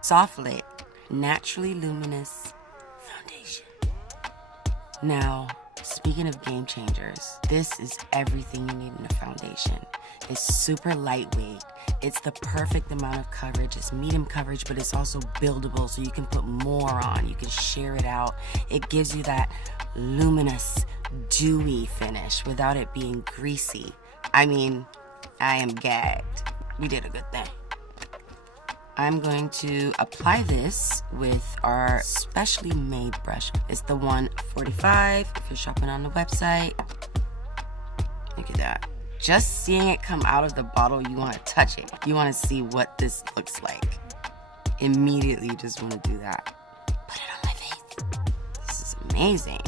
Soft Lit Naturally Luminous Foundation. Now, speaking of game changers, this is everything you need in a foundation. It's super lightweight. It's the perfect amount of coverage. It's medium coverage, but it's also buildable, so you can put more on. You can share it out. It gives you that luminous, dewy finish without it being greasy. I mean, I am gagged. We did a good thing. I'm going to apply this with our specially made brush. It's the 145 if you're shopping on the website. Look at that. Just seeing it come out of the bottle, you want to touch it. You want to see what this looks like. Immediately, you just want to do that. Put it on my face. This is amazing.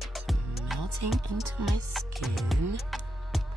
It's melting into my skin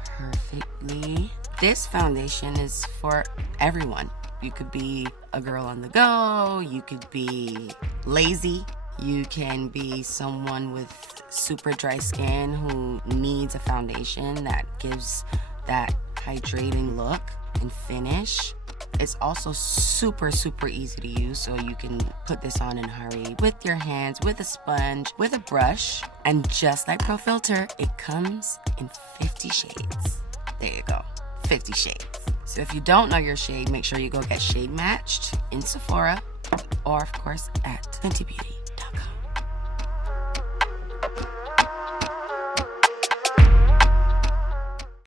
perfectly. This foundation is for everyone. You could be a girl on the go, you could be lazy, you can be someone with super dry skin who needs a foundation that gives that hydrating look and finish. It's also super, super easy to use, so you can put this on in a hurry with your hands, with a sponge, with a brush, and just like Pro Filter, it comes in 50 shades. There you go, 50 shades. So if you don't know your shade, make sure you go get shade matched in Sephora or, of course, at FentyBeauty.com.